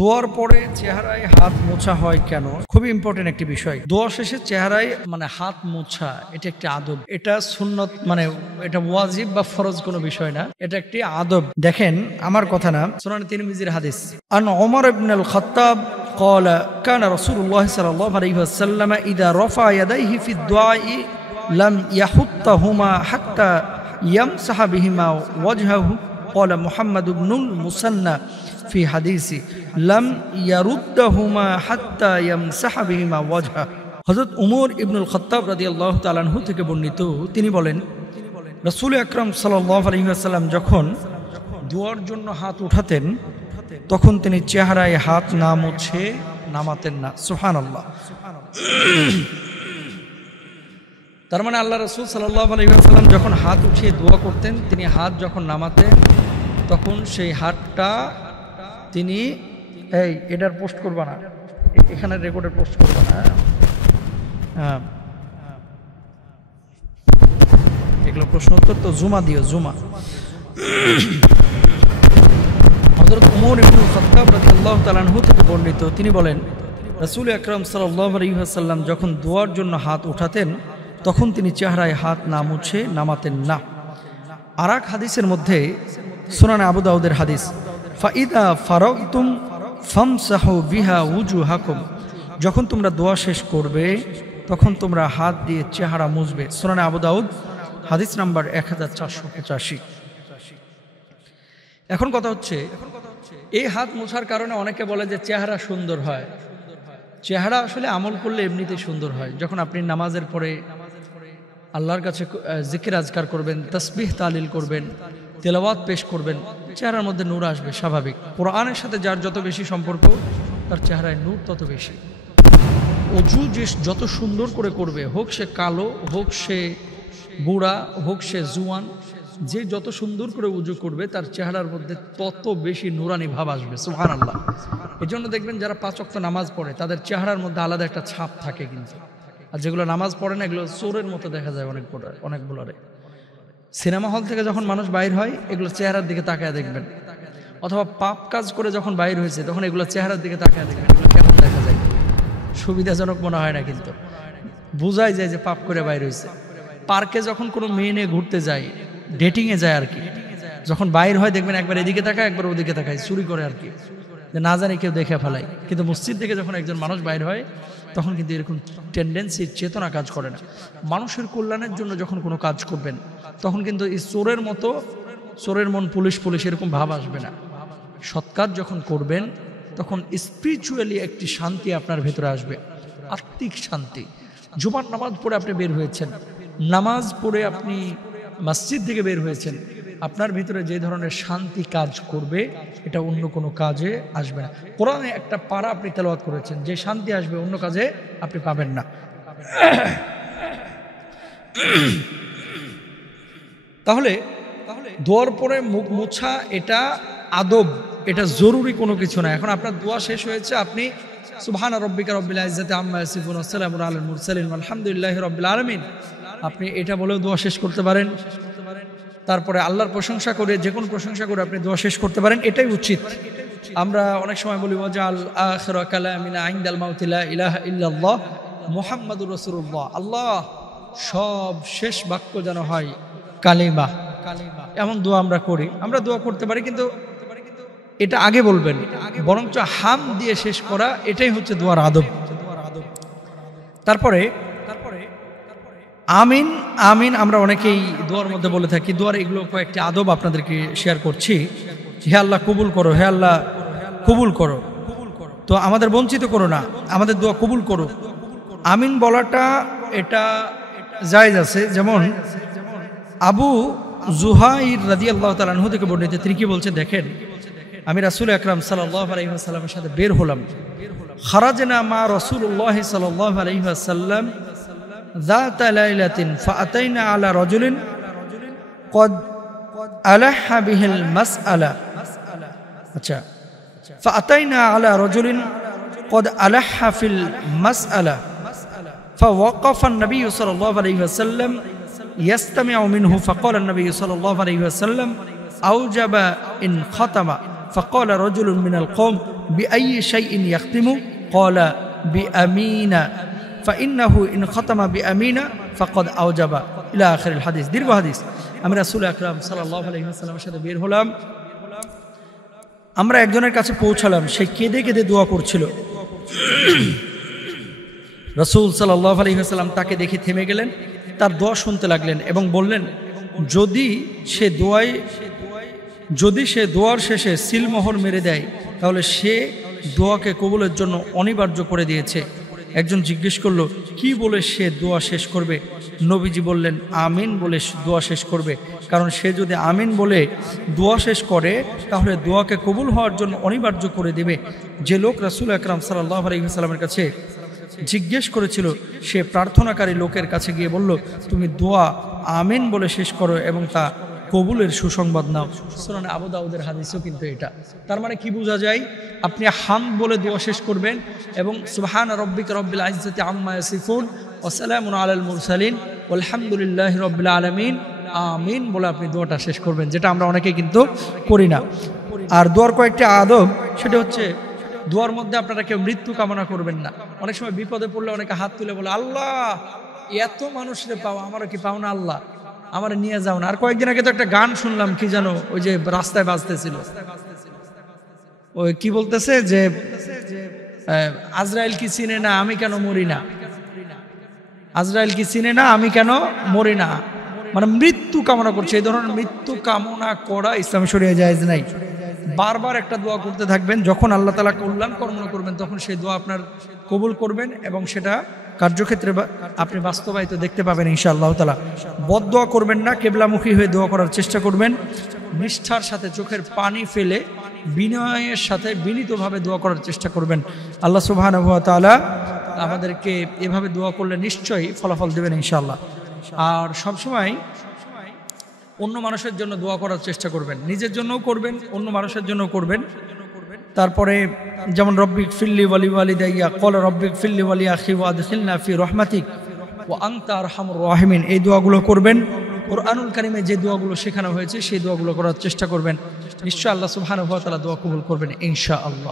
দোয়ার পরে চেহারায় হাত মোছা হয় কেন? খুবই ইম্পর্টেন্ট একটি বিষয়। দোয়া শেষে চেহারায় হাত মোছা এটা একটি আদব। এটা সুন্নত, এটা ওয়াজিব বা ফরজ কোনো বিষয় না, এটা একটি আদব। দেখেন, আমার কথা না, সুনান তিরমিজির হাদিস। আন ওমর ইবনে আল খাত্তাব قال كان رسول الله صلى الله عليه وسلم إذا رفع يديه في الدعاء لم يحطهما حتى يمسح بهما وجهه قال محمد بن المثنى في حديثه لم يردهما حتى يمسح بهما وجهه। হযরত উমর ইবনুল খাত্তাব রাদিয়াল্লাহু তাআলা আনহু থেকে বর্ণিত, তিনি বলেন, রাসূল আকরাম সাল্লাল্লাহু আলাইহি ওয়াসাল্লাম যখন দোয়ার জন্য হাত উঠাতেন তখন তিনি চেহারায় হাত না মুছে নামাতেন না। সুবহানাল্লাহ। তার মানে আল্লাহ রাসূল সাল্লাল্লাহু আলাইহি ওয়াসাল্লাম যখন হাত উঠিয়ে দোয়া করতেন, তিনি হাত যখন নামাতেন তখন সেই হাতটা তিনি এটার পোস্ট করবা না, এখানে রেকর্ডের পোস্ট করবা না, হ্যাঁ এগুলো প্রশ্ন উত্তর তো জুমা দিও, জুমা। হযরত উমর ইবনুল খাত্তাব রাদিয়াল্লাহু তাআলা আনহু থেকে বর্ণিত, তিনি বলেন, রাসূল আকরাম সাল্লাল্লাহু আলাইহি ওয়াসাল্লাম যখন দোয়ার জন্য হাত উঠাতেন তখন তিনি চেহারায় হাত না মুছে নামাতেন না। আর এক হাদিসের মধ্যে, সুনান আবু দাউদের হাদিস, ফাইদা ফারাগতুম ফামসাহু বিহা উজুহাকুম, যখন তোমরা দোয়া শেষ করবে তখন তোমরা হাত দিয়ে চেহারা মুছবে। সুনান আবু দাউদ হাদিস নাম্বার 1485। এখন কথা হচ্ছে, এই হাত মোছার কারণে অনেকে বলে যে চেহারা সুন্দর হয়। চেহারা আসলে আমল করলে এমনিতেই সুন্দর হয়। যখন আপনি নামাজের পরে আল্লাহর কাছে জিকির আজকার করবেন, তাসবিহ তালিল করবেন, তেলাওয়াত পেশ করবেন, চেহারার মধ্যে নূর আসবে, স্বাভাবিক। কোরআনের সাথে যার যত বেশি সম্পর্ক তার চেহারায় নূর তত বেশি। অজু যে যত সুন্দর করে করবে, হোক সে কালো, হোক সে বুড়া, হোক সে জুয়ান, যে যত সুন্দর করে উজু করবে তার চেহারার মধ্যে তত বেশি নূরানি ভাব আসবে। সুবহানাল্লাহ। এই জন্য দেখবেন যারা 5 ওয়াক্ত নামাজ পড়ে তাদের চেহারার মধ্যে আলাদা একটা ছাপ থাকে, কিন্তু আর যেগুলো নামাজ পড়ে না এগুলো চোরের মতো দেখা যায় অনেকগুলোরে। সিনেমা হল থেকে যখন মানুষ বাইর হয় এগুলো চেহারার দিকে তাকায় দেখবেন, অথবা পাপ কাজ করে যখন বাইর হয়েছে তখন এগুলো চেহারার দিকে তাকায় দেখবেন, এগুলো কেমন দেখা যায়, সুবিধাজনক মনে হয় না, কিন্তু বোঝাই যায় যে পাপ করে বাইর হয়েছে। পার্কে যখন কোনো মেয়ে নিয়ে ঘুরতে যায়, ডেটিংয়ে যায় আর কি, যখন বাইর হয় দেখবেন একবার এদিকে তাকায় একবার ওদিকে তাকায়, চুরি করে আর কি, যে না জানি কেউ দেখে ফেলায়। কিন্তু মসজিদ থেকে যখন একজন মানুষ বাইর হয় তখন কিন্তু এরকম টেন্ডেন্সি, চেতনা কাজ করে না। মানুষের কল্যাণের জন্য যখন কোনো কাজ করবেন তখন কিন্তু এই চোরের মতো, চোরের মন পুলিশ এরকম ভাব আসবে না। সৎ কাজ যখন করবেন তখন স্পিরিচুয়ালি একটি শান্তি আপনার ভেতরে আসবে, আত্মিক শান্তি। জুমার নামাজ পড়ে আপনি বের হয়েছেন, নামাজ পড়ে আপনি মসজিদ থেকে বের হয়েছেন, আপনার ভিতরে যে ধরনের শান্তি কাজ করবে এটা অন্য কোনো কাজে আসবে না। কোরআনে একটা পারা আপনি তেলাওয়াত করেছেন, যে শান্তি আসবে অন্য কাজে আপনি পাবেন না। তাহলে দোয়ার পরে মুখ মোছা এটা আদব, এটা জরুরি কোনো কিছু না। এখন আপনার দোয়া শেষ হয়েছে, আপনি সুবহান রাব্বিকা রব্বিল ইজ্জাতি আম্মা ইয়াসিফুন ওয়া সালামুন আলাল মুরসালিন আলহামদুলিল্লাহি রাব্বিল আলামিন, আপনি এটা বলেও দোয়া শেষ করতে পারেন। তারপরে আল্লাহর প্রশংসা করে, যে কোনো প্রশংসা করে আপনি দোয়া শেষ করতে পারেন, এটাই উচিত। আমরা অনেক সময় বলি ওয়াজাল আখিরা কালামিনা ইনদাল মাউতি লা ইলাহা ইল্লাল্লাহ মুহাম্মাদুর রাসূলুল্লাহ, আল্লাহ সব শেষ বাক্য যেন হয় কালিমা। এমন দোয়া আমরা করি, আমরা দোয়া করতে পারি, কিন্তু এটা আগে বলবেন, বরঞ্চ হাম দিয়ে শেষ করা, এটাই হচ্ছে দোয়ার আদব। তারপরে আমিন, আমিন আমরা অনেকেই দোয়ার মধ্যে বলে থাকি। দোয়ার এগুলো কয়েকটি আদব আপনাদেরকে শেয়ার করছি। হে আল্লাহ কবুল করো, হে আল্লাহ কবুল করো, তো আমাদের বঞ্চিত করো না, আমাদের দোয়া কবুল করো। আমিন বলাটা এটা জায়েজ আছে। যেমন আবু জুহাইর রাদিয়াল্লাহু তাআলা আনহু থেকে বর্ণিত, তিনি কি বলছেন দেখেন, আমি রাসূল আকরাম সাল্লাল্লাহু আলাইহি ওয়াসাল্লামের সাথে বের হলাম। খারাজনা মা রাসূলুল্লাহ সাল্লাল্লাহু আলাইহি ওয়াসাল্লাম ذات ليلة فأتينا على رجل قد ألح به المسألة فأتينا على رجل قد ألح في المسألة فوقف النبي صلى الله عليه وسلم يستمع منه فقال النبي صلى الله عليه وسلم أوجب إن ختم فقال رجل من القوم বিআইয়ি শাইইন ইয়াখতিমু ক্বালা বিআমিনা ফাইন্নাহু ইন খাতামা বিআমিনা ফাকাদ আওজাবা ইলা আখিরিল হাদিস। দীর্ঘ হাদিস। আমি রাসূল আকরাম সাল্লাল্লাহু আলাইহি ওয়াসাল্লামের সাথে বের হলাম। আমরা একজনের কাছে পৌঁছালাম, সে কেঁদে কেঁদে দোয়া করছিল। রাসূল সাল্লাল্লাহু আলাইহি ওয়াসাল্লাম তাকে দেখে থেমে গেলেন, তার দোয়া শুনতে লাগলেন এবং বললেন, যদি সে দোয়ার শেষে সিলমোহর মেরে দেয় তাহলে সে দোয়াকে কবুলের জন্য অনিবার্য করে দিয়েছে। একজন জিজ্ঞেস করলো, কি বলে সে দোয়া শেষ করবে? নবীজি বললেন, আমিন বলে দোয়া শেষ করবে, কারণ সে যদি আমিন বলে দোয়া শেষ করে তাহলে দোয়াকে কবুল হওয়ার জন্য অনিবার্য করে দেবে। যে লোক রাসূল আকরাম সাল্লাল্লাহু আলাইহি ওয়াসাল্লামের কাছে জিজ্ঞেস করেছিল, সে প্রার্থনাকারী লোকের কাছে গিয়ে বলল, তুমি দোয়া আমিন বলে শেষ করো এবং তা কবুলের সুসংবাদ নাও। সুনানে আবু দাউদের হাদিসও কিন্তু এটা। তার মানে কি বোঝা যায়? আপনি হামদ বলে দোয়া শেষ করবেন এবং সুবহানা রাব্বিকা রাব্বিল ইজ্জাতি আম্মা ইয়াসিফুন ওয়া সালামুন আলাল মুরসালিন ওয়ালহামদুলিল্লাহি রাব্বিল আলামিন আমিন বলে আপনি দোয়াটা শেষ করবেন, যেটা আমরা অনেকে কিন্তু করি না। আর দোয়ার কয়েকটি আদব, সেটা হচ্ছে দোয়ার মধ্যে আপনারা কেউ মৃত্যু কামনা করবেন না। অনেক সময় বিপদে পড়লে অনেকে হাত তুলে বলে, আল্লাহ এত মানুষরে পাও, আমারও কি পাও না আল্লাহ, আমার নিয়ে যাও না। আর কয়েকদিন আগে তো একটা গান শুনলাম, কি জানো, ওই যে রাস্তায় বাজতেছিল, ওই কি বলতেছে যে আজরাইল কি চিনে না, আমি কেন মরি না, আজরাইল কি চিনে না, আমি কেন মরি না, মানে মৃত্যু কামনা করছে। এই ধরনের মৃত্যু কামনা করা ইসলাম শরীয়তে জায়েজ নাই। বারবার একটা দোয়া করতে থাকবেন, যখন আল্লাহ তাআলা কল্যাণ কর্মনা করবেন তখন সেই দোয়া আপনার কবুল করবেন এবং সেটা কার্যক্ষেত্রে আপনি বাস্তবায়িত দেখতে পাবেন ইনশাআল্লাহ তাআলা। বদদোয়া করবেন না, কিবলামুখী হয়ে দোয়া করার চেষ্টা করবেন। নিষ্ঠার সাথে চোখের পানি ফেলে বিনয়ের সাথে বিনীতভাবে দোয়া করার চেষ্টা করবেন। আল্লাহ সুবহানাহু ওয়া তাআলা আমাদেরকে এভাবে দোয়া করলে নিশ্চয়ই ফলাফল দেবেন ইনশাআল্লাহ। আর সবসময় অন্য মানুষের জন্য দোয়া করার চেষ্টা করবেন, নিজের জন্যও করবেন, অন্য মানুষের জন্য করবেন। তারপরে যেমন রব্বিক ফিল্লি ওয়ালি ওয়ালিদাইয়া ক্বালা রব্বিক ফিল্লি ওয়ালি আখি ওয়া আদখিলনা ফি রাহমাতিক ওয়া আনতা আরহামুর রাহিমিন, এই দোয়াগুলো করবেন। কুরআনুল কারীমে যে দোয়াগুলো শেখানো হয়েছে সেই দোয়াগুলো করার চেষ্টা করবেন। নিশ্চয়ই আল্লাহ সুবহানাহু ওয়া তাআলা দোয়া কবুল করবেন ইনশাআল্লাহ।